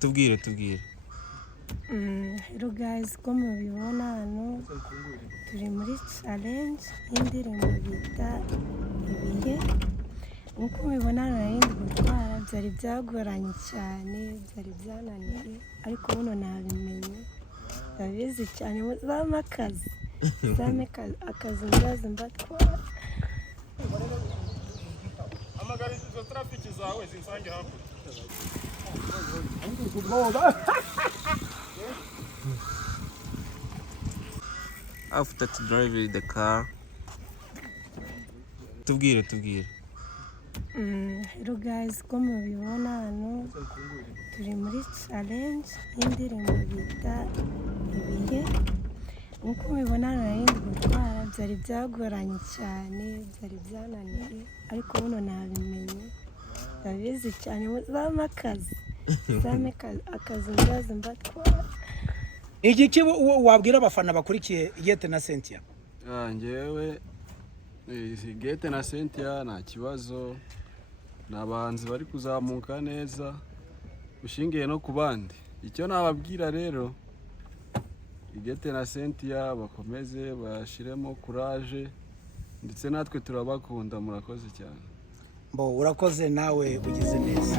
Tubwire. Hello guys, ko mubibona hano turi muri challenge y'indirimbo bita ibihe. Nkuko mubibona hano narindi gutwara, byari byagoranye cyane, byari byananiye, ariko buno nabimenye. Ndabizi cyane muzama akazi nzaza mbatwara. Amagarije izo traffic zawe zinsange hakurya. After to drive the car. Tubwire. Hello guys, ko mubibona hano turi muri challenge y'indirimbo bita ibihe. Nkuko mubibona hano narindi gutwara, byari byagoranye cyane, byari byananiye, ariko buno nabimenye. Ndabizi cyane muzama akazi nzaza mbatwara. Igiki wabwira abafana bakurikiye Hyguette na Cynthia? Njyewe Hyguette na Cynthia nta kibazo, nabanzi bari kuzamuka neza ushingiye no ku bandi. Icyo nababwira rero, Hyguette na Cynthia bakomeze bashiremo courage, ndetse natwe turabakunda. Murakoze cyane. Urakoze nawe ugize neza.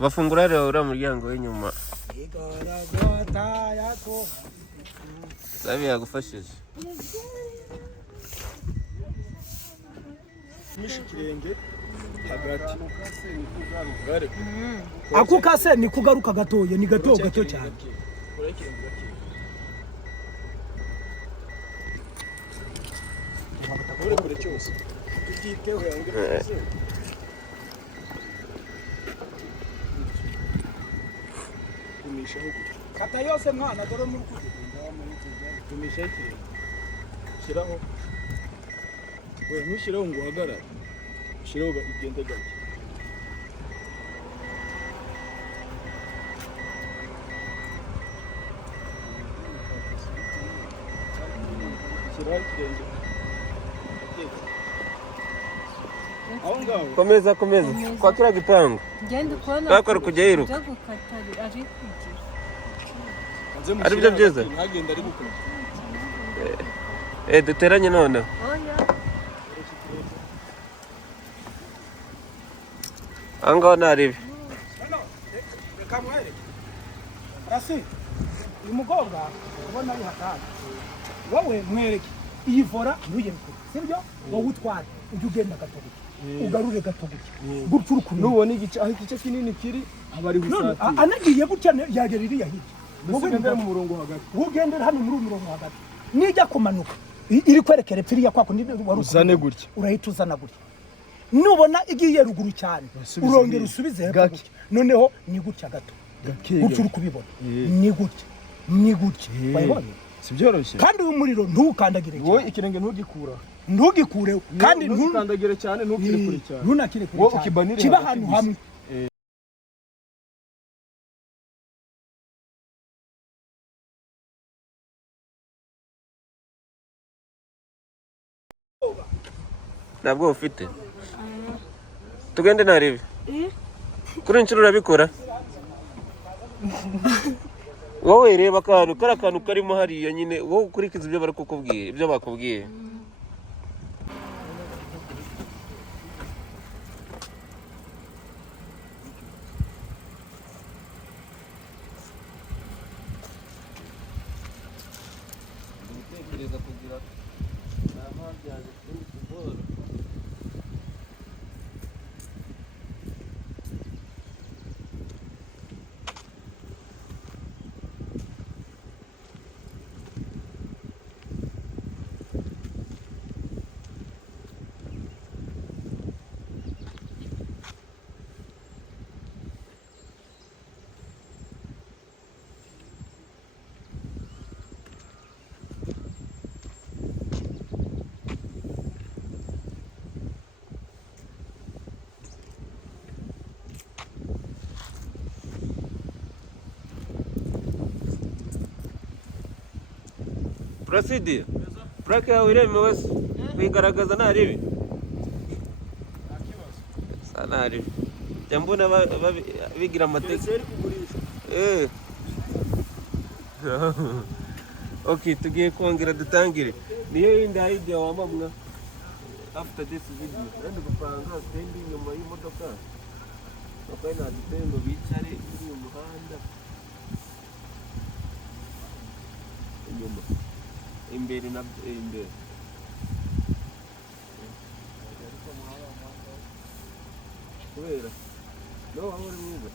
Bafungura rero ura muryango w'inyuma. Sabi yagufashije. Mishikirenge hagati. Ako kase ni kugaruka gatoye, ni gato cyane. Kure cyose. Utitewe angire. Kata yose mwana dore muri kuzi. Tumisha iki? Shiraho. Ntushiraho ngo uhagarare. Shiraho igende gake. Shiraho ikirenge. Komeza kwa kila gipangu. Ngende kubona Bakora kujya yiruka. Ari kugira. Ari byo byiza. Ntagenda ari gukora. Duteranye none. Anga naribi. Reka mwere. Rasi. Uyu mugobwa ubona ari hatari. Wowe mwereke. Iyi vora ntuyemko. Sibyo? Wowe utware. Ujye ugenda gatogo. Ugarure gatogo. Gupfa urukuru. Nubona igice kinini kiri abari gusatira. Anagiye gutya yageririya hirya. Wowe ugenda mu murongo hagati. Ugendera hano muri umurongo hagati. Nijya kumanuka iri kwerekera pfiriya kwako uzane gutya. Urahita uzana gutya. Nubona igiye ruguru cyane urongera usubize hepfo. Noneho ni gutya gato. Gutya uri kubibona. Ni gutya. Wayibonye? Sibyoroshye. Kandi uyu muriro ntukandagire cyane. Wowe ikirenge ntugikureho. Ntugikureho kandi ntukandagire cyane, ntukire kure cyane. Ntunakire kure cyane. Kiba ahantu hamwe. ntabwo ufite tugende narebe kuri inshuro urabikora wowe reba akantu karimo hariya nyine wowe ukurikiza ibyo bari kukubwira ibyo bakubwiye Prasidi, Prake yawe iremewe se wigaragaza ntaribi ntaribi jya mbona bigira amateka okay tugiye kongera dutangire niyo yindi idea wamamwa after this video kandi gupanga stand inyuma y'imodoka bakaba nta gitendo bicare kuri uyu muhanda inyuma imbere na imbere kubera no aho uri mwiza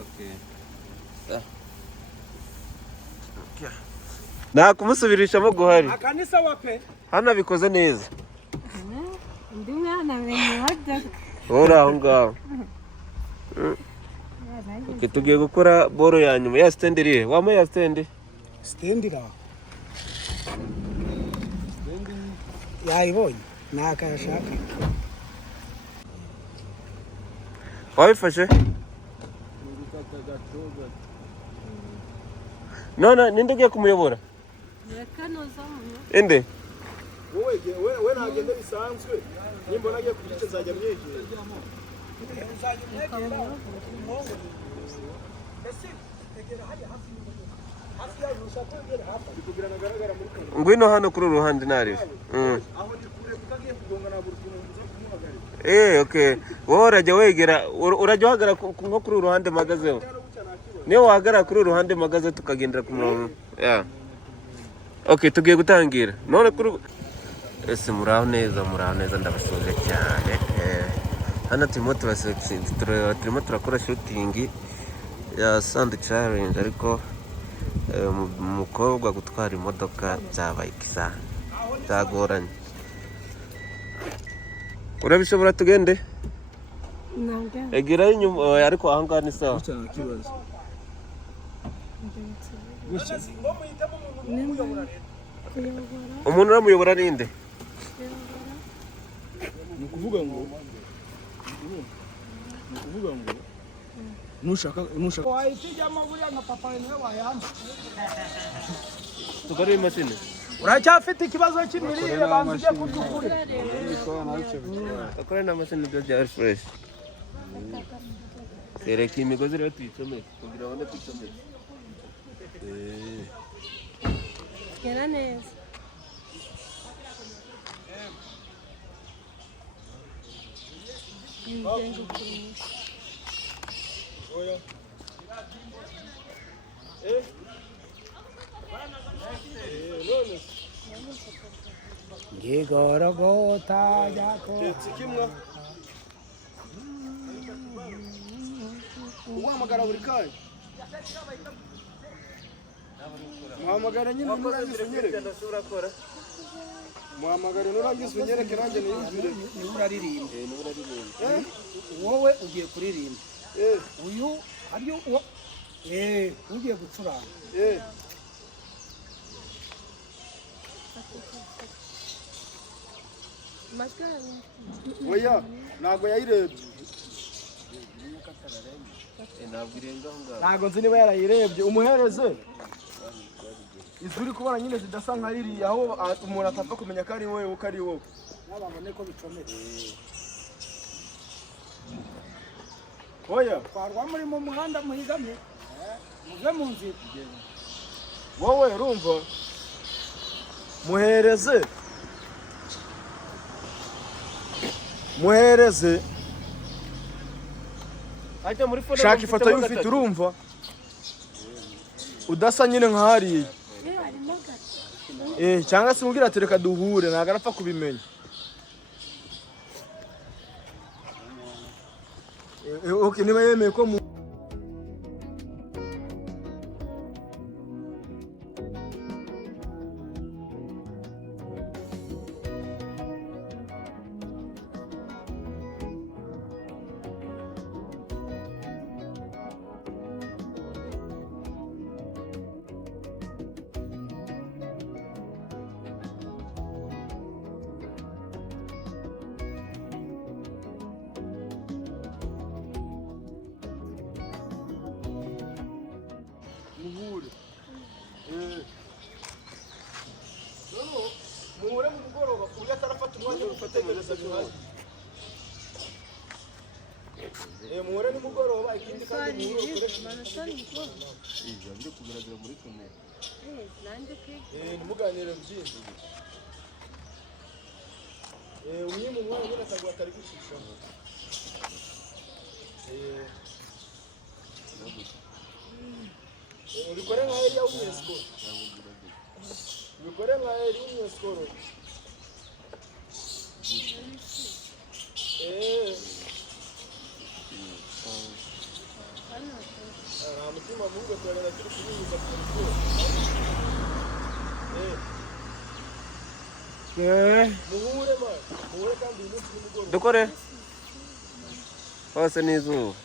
okay nakumusubirishamo guhari akanisa wape hano bikoze neza ndi mwana menye imodoka ora aho ngaho okay tugiye gukora boro ya nyuma ya stand irihe wama ya stand stendira yayibonye nakashaka wabifashe none ninde ugiye kumuyobora ende we ntagende bisanzwe nimba nagiye ku gice nzajya myegera ngwino hano kuri uruhande narive okay wowe urajya wegera urajya uhagarara nko kuri uruhande mpagazeho niyo wahagarara kuri uruhande mpagaze tukagendera ku murongo okay tugiye gutangira none kuri ese muraho neza ndabasuze cyane hano turimo turakora shooting ya sand challenge ariko umukobwa gutwara imodoka byabaye kisa byagoranye urabishobora tugende egera inyuma ariko aha ngaha ni sawa umuntu uramuyobora ninde ni ukuvuga ngo nushaka wayitijyamo buriya nka papa niwe wayamba tugarure imashini uracyafite ikibazo cy'imirire bantu ugiye kubyukuri akora n'amashini bya fresh sereka imigozi rero tuyicomeke kugira ngo tuyicomeke gera neza Gigorogota Yakora uhamagara buri kanya muhamagara nyine nurangiza unyereke muhamagara nurangiza unyereke nanjye niyumvire niwe uraririmba wowe ugiye kuririmba uyu ariyo ugiye gucuranga oya ntabwo yayirebye ntabwo irenga aho ngaho. ntabwo nzi niba yarayirebye umuhereze izo uri kubona nyine zidasa nka ririya aho umuntu atapfa kumenya ko ari wowe uko ari wowe n'ababone ko bicometse oya twarwa muri mu muhanda muhigamye muve mu nzira wowe urumva muhereze ajya muri fone shaka ifoto y'ufite urumva udasa nyine nka hariya cyangwa se umubwira ati reka duhure ntabwo arapfa kubimenya niba yemeye ko muhure mu mugoroba ku buryo atarafata umwanya wo gutegereza cyane muhure nimugoroba ikindi kandi byo kugaragara muri kamera nimuganire byinshi umwima umwanya nyine akagwa atari gushishamo ubikore nka Eliya w'umwesikoro ubikore nka Eliya w'umwesikoro nta mutima ahubwo turagenda turi kubinyuza ku rukundo muhure kandi uyu munsi nimugoroba dukore hose n'izuba.